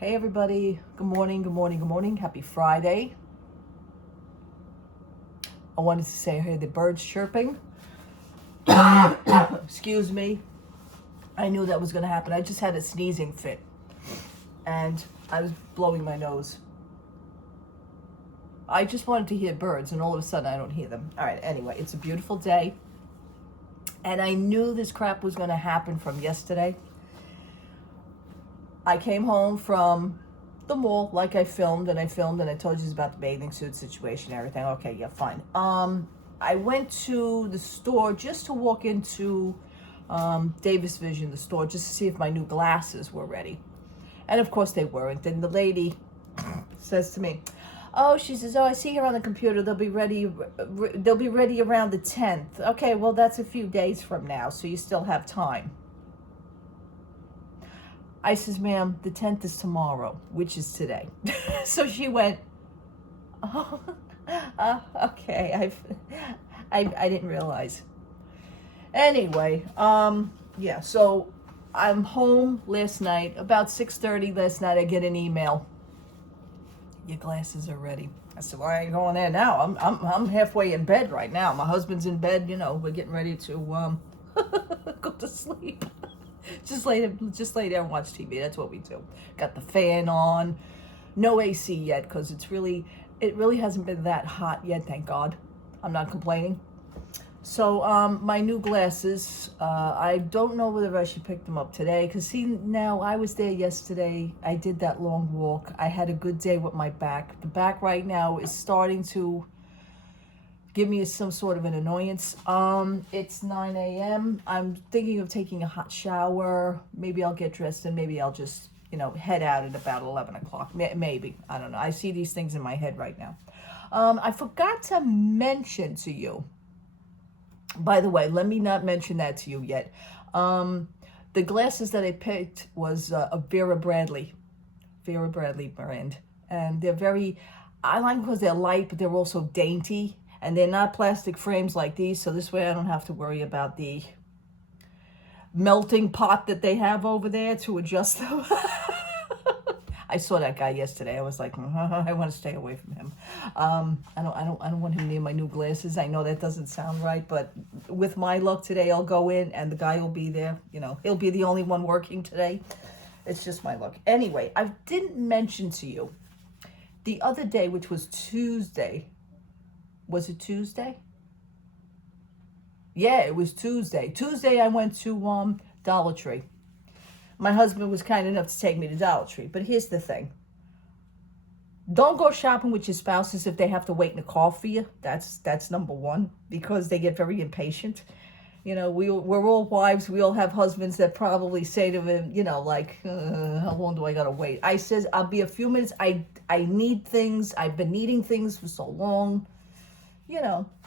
Hey everybody, good morning, good morning, good morning. Happy Friday. I wanted to say I heard the birds chirping. Excuse me. I knew that was going to happen. I just had a sneezing fit and I was blowing my nose. I just wanted to hear birds and all of a sudden I don't hear them. All right, anyway, it's a beautiful day. And I knew this crap was going to happen from yesterday. I came home from the mall, like I filmed, and I told you about the bathing suit situation and everything. Okay, yeah, fine. I went to the store just to walk into Davis Vision, the store, just to see if my new glasses were ready. And of course they weren't. And the lady says to me, she says, I see here on the computer they'll be ready around the 10th. Okay, well that's a few days from now, so you still have time. I says, ma'am, the 10th is tomorrow, which is today. So she went, oh, okay. I didn't realize. Anyway, yeah, so I'm home last night, about 6:30 last night, I get an email. Your glasses are ready. I said, well, I ain't going there now. I'm halfway in bed right now. My husband's in bed, we're getting ready to go to sleep. Just lay there and watch TV. That's what we do. Got the fan on. No AC yet because it really hasn't been that hot yet, thank God. I'm not complaining. So my new glasses, I don't know whether I should pick them up today because see, now I was there yesterday. I did that long walk. I had a good day with my back. The back right now is starting to give me some sort of an annoyance. It's 9 a.m. I'm thinking of taking a hot shower. Maybe I'll get dressed and maybe I'll just, head out at about 11 o'clock. Maybe. I don't know. I see these things in my head right now. I forgot to mention to you, by the way, let me not mention that to you yet. The glasses that I picked was a Vera Bradley brand. And they're I like them because they're light, but they're also dainty. And they're not plastic frames like these, so this way I don't have to worry about the melting pot that they have over there to adjust them. I saw that guy yesterday. I was like, I want to stay away from him. I don't want him near my new glasses. I know that doesn't sound right, but with my luck today, I'll go in and the guy will be there. He'll be the only one working today. It's just my luck. Anyway, I didn't mention to you the other day, which was Tuesday. Was it Tuesday? Yeah, it was Tuesday. Tuesday I went to Dollar Tree. My husband was kind enough to take me to Dollar Tree. But here's the thing. Don't go shopping with your spouses if they have to wait in a car for you. That's number one, because they get very impatient. We're all wives. We all have husbands that probably say to them, how long do I gotta wait? I says, I'll be a few minutes. I need things. I've been needing things for so long.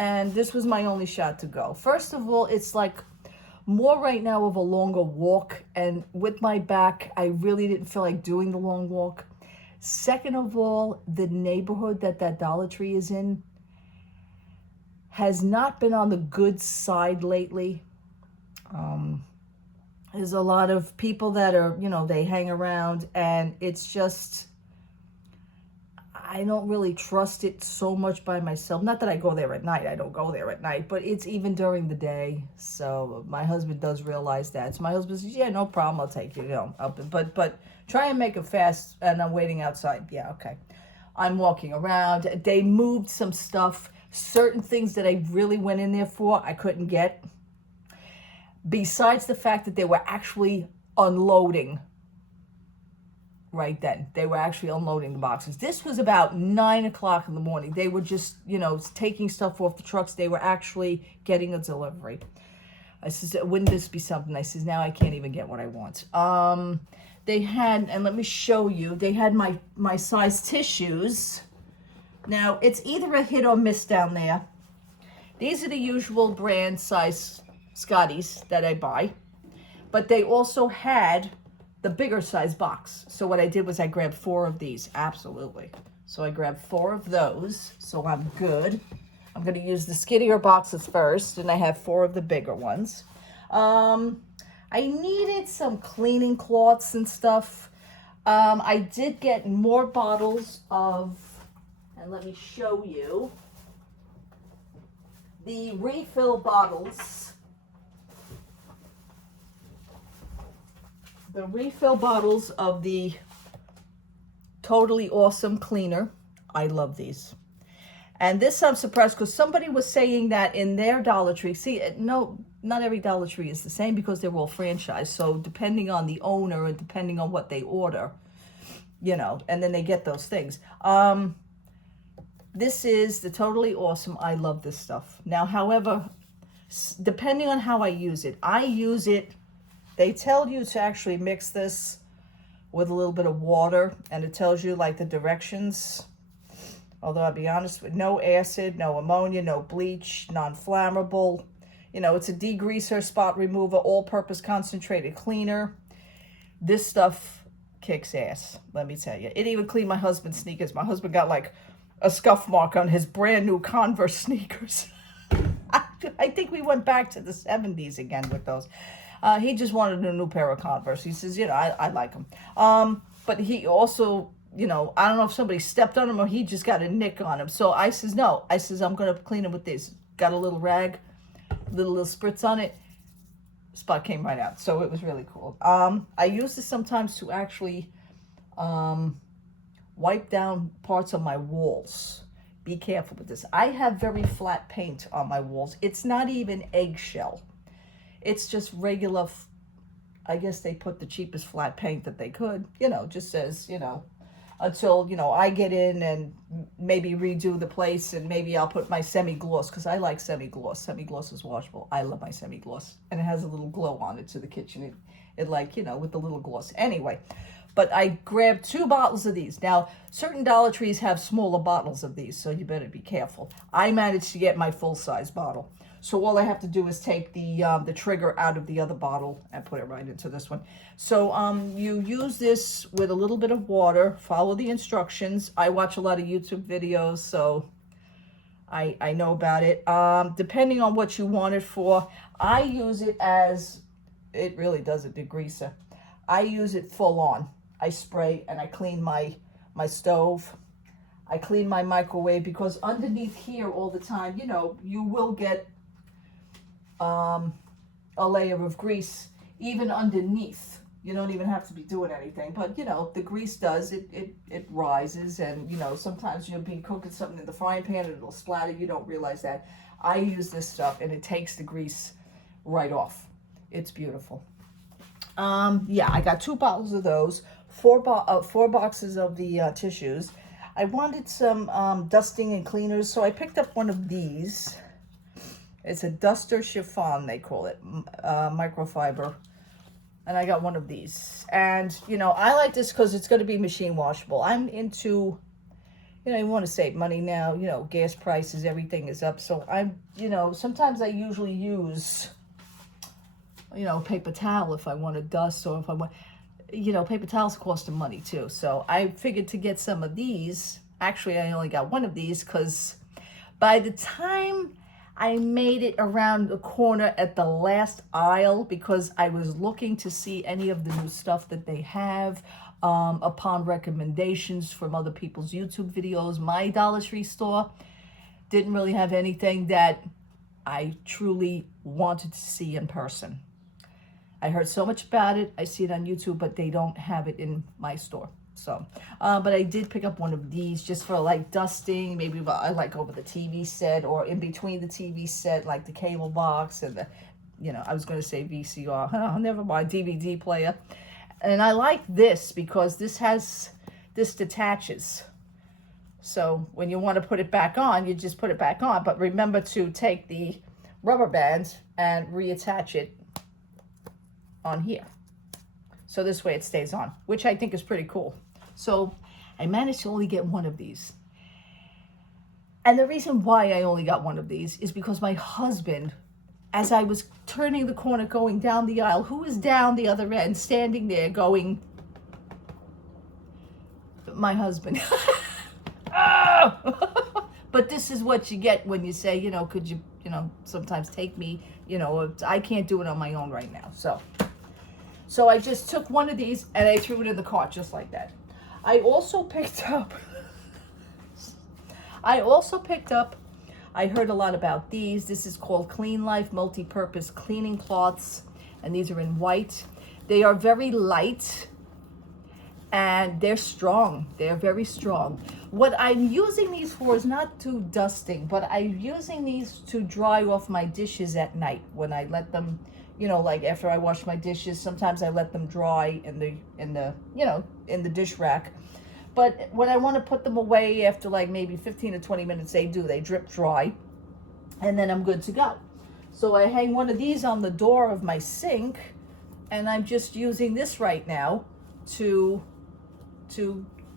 And this was my only shot to go. First of all, it's like more right now of a longer walk. And with my back, I really didn't feel like doing the long walk. Second of all, the neighborhood that Dollar Tree is in has not been on the good side lately. There's a lot of people that are, they hang around and it's just, I don't really trust it so much by myself. Not that I go there at night. I don't go there at night, but it's even during the day. So my husband does realize that. So my husband says, yeah, no problem. I'll take you, up. But try and make it fast. And I'm waiting outside. Yeah, okay. I'm walking around. They moved some stuff. Certain things that I really went in there for, I couldn't get. Besides the fact that they were actually unloading right then. They were actually unloading the boxes. This was about 9 o'clock in the morning. They were just, taking stuff off the trucks. They were actually getting a delivery. I says, wouldn't this be something? I says, now I can't even get what I want. They had, and let me show you, they had my size tissues. Now, it's either a hit or miss down there. These are the usual brand size Scotties that I buy. But they also had the bigger size box. So what I did was I grabbed 4 of these. Absolutely. So I grabbed 4 of those. So I'm good. I'm going to use the skinnier boxes first. And I have 4 of the bigger ones. I needed some cleaning cloths and stuff. I did get more bottles of, and let me show you, the refill bottles. The refill bottles of the Totally Awesome Cleaner. I love these. And this I'm surprised because somebody was saying that in their Dollar Tree. See, no, not every Dollar Tree is the same because they're all franchised. So depending on the owner and depending on what they order, you know, and then they get those things. This is the Totally Awesome. I love this stuff. Now, however, depending on how I use it, they tell you to actually mix this with a little bit of water, and it tells you like the directions. Although I'll be honest with no acid, no ammonia, no bleach, non-flammable. You know, it's a degreaser, spot remover, all-purpose concentrated cleaner. This stuff kicks ass, let me tell you. It even cleaned my husband's sneakers. My husband got like a scuff mark on his brand new Converse sneakers. I think we went back to the 70s again with those. He just wanted a new pair of Converse. He says, you know, I like them. But he also, you know, I don't know if somebody stepped on him or he just got a nick on him. So I says, no. I says, I'm going to clean him with this. Got a little rag, little spritz on it. Spot came right out. So it was really cool. I use this sometimes to actually wipe down parts of my walls. Be careful with this. I have very flat paint on my walls. It's not even eggshell. It's just regular, I guess they put the cheapest flat paint that they could, you know, just says, you know, until, you know, I get in and maybe redo the place and maybe I'll put my semi-gloss because I like semi-gloss. Semi-gloss is washable. I love my semi-gloss. And it has a little glow on it to the kitchen. It like, you know, with the little gloss. Anyway, but I grabbed 2 bottles of these. Now, certain Dollar Trees have smaller bottles of these, so you better be careful. I managed to get my full-size bottle. So all I have to do is take the trigger out of the other bottle and put it right into this one. So you use this with a little bit of water. Follow the instructions. I watch a lot of YouTube videos, so I know about it. Depending on what you want it for, I use it as, it really does a degreaser. I use it full on. I spray and I clean my stove. I clean my microwave because underneath here all the time, you know, you will get a layer of grease even underneath. You don't even have to be doing anything, but you know, the grease does, it rises, and you know, sometimes you'll be cooking something in the frying pan and it'll splatter. You don't realize that. I use this stuff and it takes the grease right off. It's beautiful. Yeah, I got 2 bottles of those, 4 boxes of the tissues. I wanted some dusting and cleaners, so I picked up one of these. It's a duster chiffon, they call it, microfiber. And I got one of these. And, you know, I like this because it's going to be machine washable. I'm into, you know, you want to save money now. You know, gas prices, everything is up. So I'm, you know, sometimes I usually use, you know, paper towel if I want to dust, or if I want, you know, paper towels cost money too. So I figured to get some of these. Actually, I only got one of these because by the time I made it around the corner at the last aisle, because I was looking to see any of the new stuff that they have upon recommendations from other people's YouTube videos. My Dollar Tree store didn't really have anything that I truly wanted to see in person. I heard so much about it. I see it on YouTube, but they don't have it in my store. So, but I did pick up one of these just for like dusting, maybe I like over the TV set or in between the TV set, like the cable box and the, you know, I was going to say VCR. Oh, never mind, DVD player. And I like this because this detaches. So when you want to put it back on, you just put it back on. But remember to take the rubber band and reattach it on here. So this way it stays on, which I think is pretty cool. So I managed to only get one of these. And the reason why I only got one of these is because my husband, as I was turning the corner going down the aisle, who was down the other end, standing there going, my husband. But this is what you get when you say, you know, could you, you know, sometimes take me, you know, I can't do it on my own right now. So So I just took one of these and I threw it in the cart just like that. I also picked up, I heard a lot about these. This is called Clean Life Multi-Purpose Cleaning Cloths, and these are in white. They are very light and they're strong. They're very strong. What I'm using these for is not to dusting, but I'm using these to dry off my dishes at night when I let them, you know, like after I wash my dishes, sometimes I let them dry in the dish rack. But when I want to put them away after like maybe 15 to 20 minutes, they drip dry, and then I'm good to go. So I hang one of these on the door of my sink, and I'm just using this right now to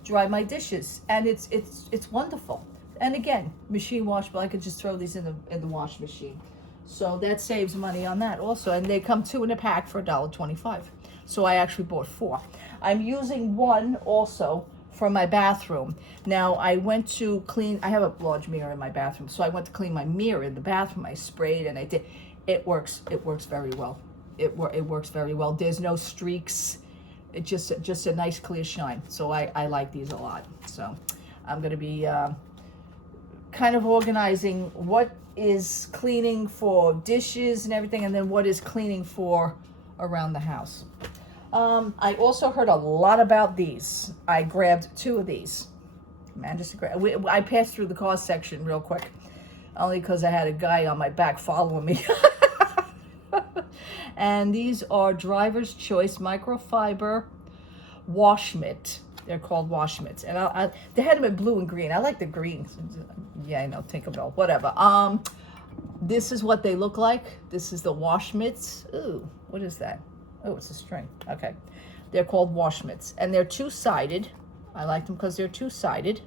dry my dishes, and it's wonderful. And again, machine washable. I could just throw these in the wash machine, so that saves money on that also. And they come 2 in a pack for $1.25. So I actually bought 4. I'm using one also for my bathroom. Now I went to clean. I have a large mirror in my bathroom, so I went to clean my mirror in the bathroom. I sprayed and I did. It works. It works very well. It works very well. There's no streaks. It's just a nice clear shine. So I like these a lot. So I'm going to be kind of organizing what is cleaning for dishes and everything, and then what is cleaning for around the house. I also heard a lot about these. I grabbed 2 of these. Man, I passed through the cost section real quick, only because I had a guy on my back following me. And these are Driver's Choice Microfiber Wash Mitt. They're called wash mitts, and they had them in blue and green. I like the green. Yeah, I know, Tinkerbell, whatever. This is what they look like. This is the wash mitts. Ooh, what is that? Oh, it's a string. Okay, they're called wash mitts, and they're 2-sided. I like them because they're 2-sided.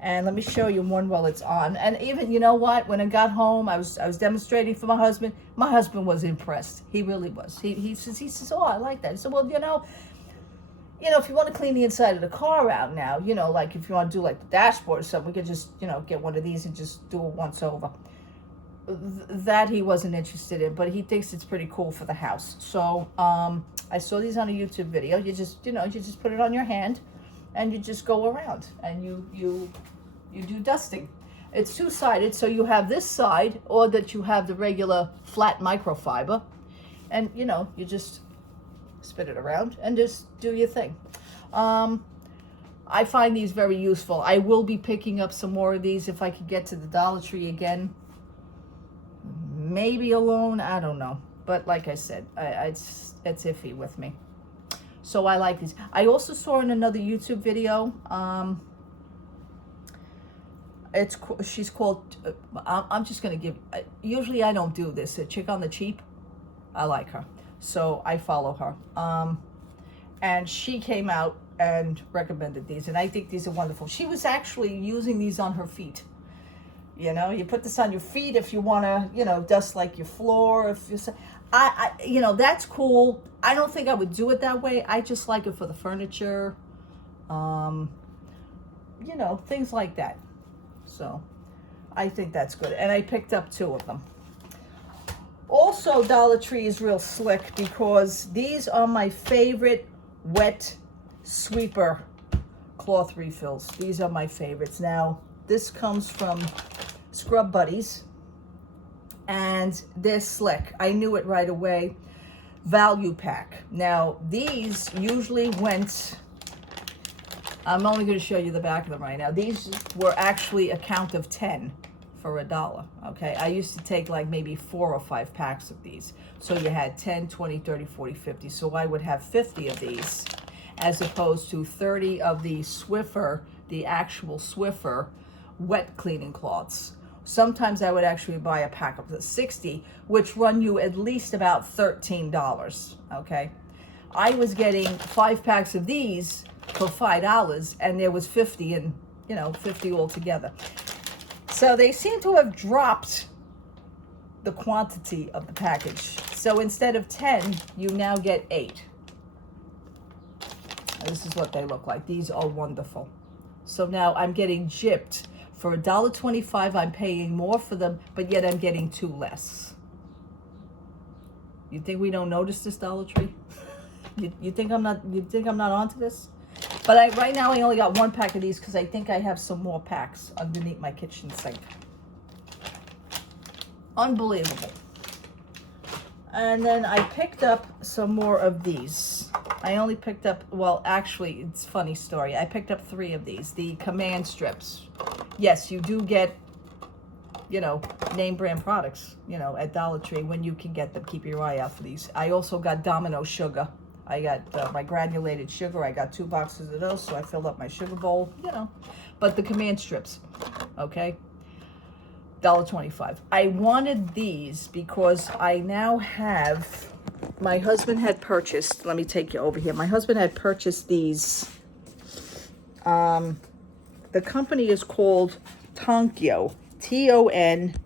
And let me show you one while it's on. And even, you know what? When I got home, I was demonstrating for my husband. My husband was impressed. He really was. He says, oh, I like that. I said, well, you know, if you want to clean the inside of the car out now, like if you want to do like the dashboard or something, we could just, get one of these and just do it once over. That he wasn't interested in, but he thinks it's pretty cool for the house. So I saw these on a YouTube video. You just put it on your hand, and you just go around and you do dusting. It's 2-sided, so you have this side, or that you have the regular flat microfiber, and you just spin it around and just do your thing. I find these very useful. I will be picking up some more of these if I could get to the Dollar Tree again. Maybe alone, I don't know. But like I said, it's iffy with me. So I like these. I also saw in another YouTube video, she's called, I'm just going to give, usually I don't do this, a chick on the cheap. I like her, so I follow her. And she came out and recommended these, and I think these are wonderful. She was actually using these on her feet. You put this on your feet if you want to, dust like your floor. If you, that's cool. I don't think I would do it that way. I just like it for the furniture, things like that. So I think that's good. And I picked up 2 of them. Also, Dollar Tree is real slick because these are my favorite wet sweeper cloth refills. These are my favorites. Now, this comes from Scrub Buddies, and they're slick. I knew it right away. Value pack. Now, these usually went, I'm only going to show you the back of them right now. These were actually a count of 10 for $1. Okay, I used to take like maybe 4 or 5 packs of these. So you had 10, 20, 30, 40, 50. So I would have 50 of these as opposed to 30 of the Swiffer, the actual Swiffer wet cleaning cloths. Sometimes I would actually buy a pack of the 60, which run you at least about $13. Okay, I was getting 5 packs of these for $5, and there was 50 and 50 altogether. So they seem to have dropped the quantity of the package. So instead of 10, you now get 8. This is what they look like. These are wonderful. So now I'm getting gypped. For $1.25, I'm paying more for them, but yet I'm getting 2 less. You think we don't notice this, Dollar Tree? You think I'm not onto this? But right now I only got 1 pack of these because I think I have some more packs underneath my kitchen sink. Unbelievable. And then I picked up some more of these. I only picked up, well, actually, it's a funny story. I picked up 3 of these, the command strips. Yes, you do get, you know, name brand products, you know, at Dollar Tree when you can get them. Keep your eye out for these. I also got Domino sugar. I got my granulated sugar. I got 2 boxes of those, so I filled up my sugar bowl, you know. But the command strips, okay? $1.25. I wanted these because I now have, my husband had purchased, let me take you over here. My husband had purchased these. The company is called Tonkyou, T-O-N-Y-K-O,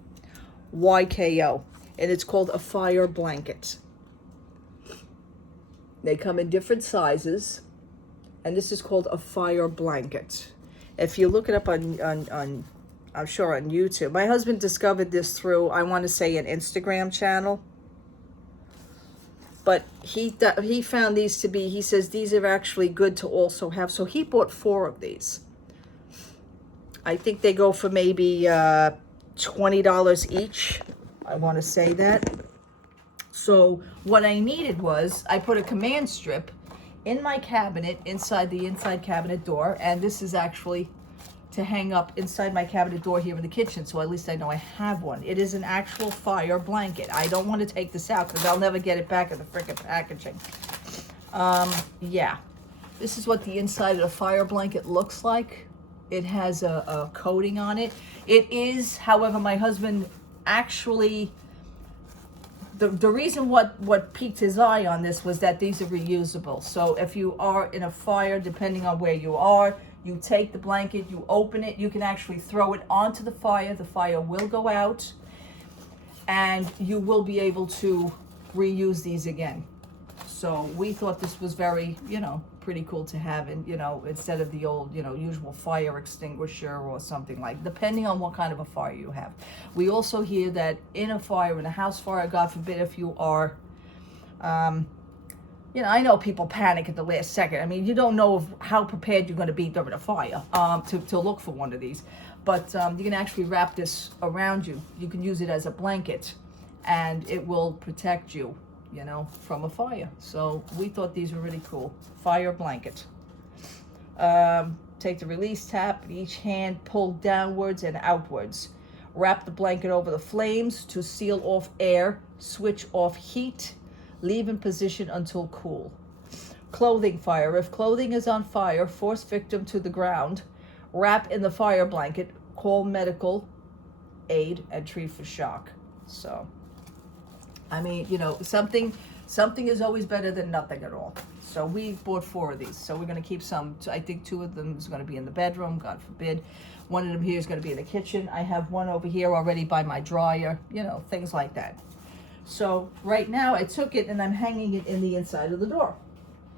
and it's called a fire blanket. They come in different sizes, and this is called a fire blanket. If you look it up on I'm sure on YouTube. My husband discovered this through, I want to say, an Instagram channel. But he found these to be, he says these are actually good to also have. So he bought 4 of these. I think they go for maybe $20 each. I want to say that. So what I needed was, I put a command strip in my cabinet, inside the inside cabinet door, and this is actually to hang up inside my cabinet door here in the kitchen, so at least I know I have one. It is an actual fire blanket. I don't want to take this out because I'll never get it back in the frickin' packaging. Yeah, this is what the inside of the fire blanket looks like. It has a coating on it. It is, however, my husband actually, the reason what piqued his eye on this was that these are reusable. So if you are in a fire, depending on where you are, you take the blanket, you open it, you can actually throw it onto the fire will go out, and you will be able to reuse these again. So we thought this was very, you know, pretty cool to have, and, you know, instead of the old, you know, usual fire extinguisher or something, like, depending on what kind of a fire you have. We also hear that in a fire, in a house fire, God forbid, if you are, you know, I know people panic at the last second. I mean, you don't know how prepared you're going to be during a fire to look for one of these. But you can actually wrap this around you. You can use it as a blanket, and it will protect you, you know, from a fire. So we thought these were really cool. Fire blanket. Take the release tab, each hand pull downwards and outwards. Wrap the blanket over the flames to seal off air, switch off heat, leave in position until cool. Clothing fire. If clothing is on fire, force victim to the ground, wrap in the fire blanket, call medical aid, and treat for shock. So, I mean, you know, something is always better than nothing at all. So we bought 4 of these. So we're going to keep some. I think 2 of them is going to be in the bedroom, God forbid. One of them here is going to be in the kitchen. I have one over here already by my dryer, you know, things like that. So right now I took it and I'm hanging it in the inside of the door.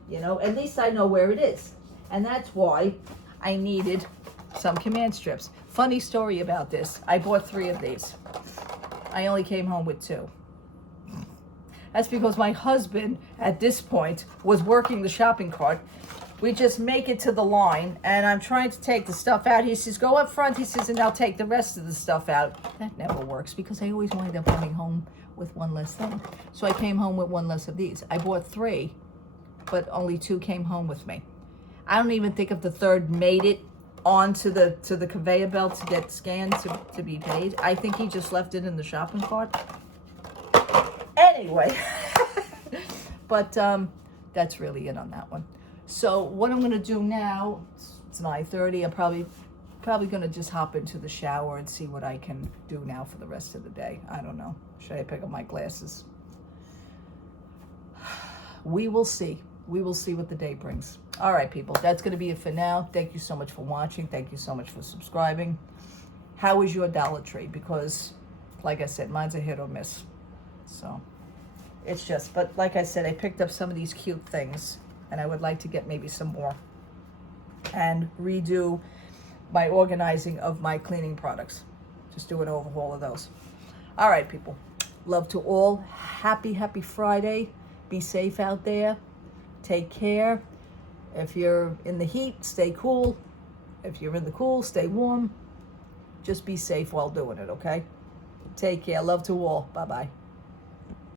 You know, at least I know where it is. And that's why I needed some command strips. Funny story about this. I bought 3 of these. I only came home with 2. That's because my husband, at this point, was working the shopping cart. We just make it to the line, and I'm trying to take the stuff out. He says, go up front, he says, and I'll take the rest of the stuff out. That never works, because I always wind up coming home with 1 less thing. So I came home with 1 less of these. I bought 3, but only 2 came home with me. I don't even think if the 3rd made it onto the conveyor belt to get scanned to be paid. I think he just left it in the shopping cart. Anyway, but that's really it on that one. So what I'm going to do now, it's 9:30, I'm probably going to just hop into the shower and see what I can do now for the rest of the day. I don't know. Should I pick up my glasses? We will see. We will see what the day brings. All right, people, that's going to be it for now. Thank you so much for watching. Thank you so much for subscribing. How is your Dollar Tree? Because, like I said, mine's a hit or miss. So it's just, but like I said, I picked up some of these cute things, and I would like to get maybe some more and redo my organizing of my cleaning products. Just do an overhaul of those. All right, people. Love to all. Happy Friday. Be safe out there. Take care. If you're in the heat, stay cool. If you're in the cool, stay warm. Just be safe while doing it, okay? Take care. Love to all. Bye-bye.